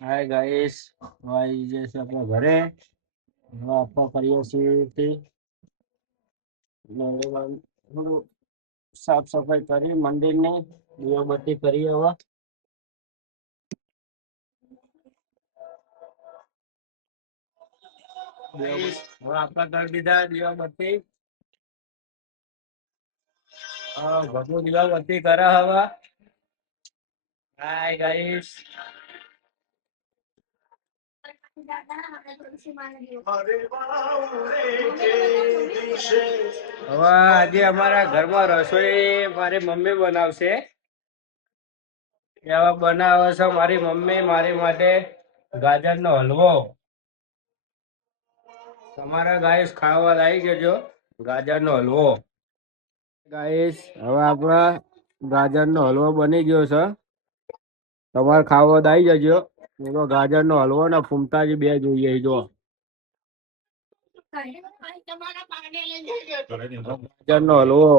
Hi guys, ભાઈ જે છે આપણા ઘરે હવે આપવા કરીએ છીએ તે થોડું સાફ સફાઈ કરી મંદિરની દીવાબત્તી કરી હવે આપણા કરી દીધા દીવાબત્તી. ભગવું દીવાબત્તી કરે હવે. હાય ગાઈસ, હવે આજે અમારા ઘરમાં રસોઈ મારી મમ્મી બનાવશે. એવા બનાવે છે મારી મમ્મી મારી માટે ગાજરનો હલવો. તમારા ગાઈસ ખાવા આવી જજો ગાજરનો હલવો. ગાઈસ હવે આપણા ગાજરનો હલવો બની ગયો છે. તમારે ખાવો તો આવી જજો. એનો ગાજરનો હલવો ને ફૂમતાજી બે જોઈએ જો. ગાજરનો હલવો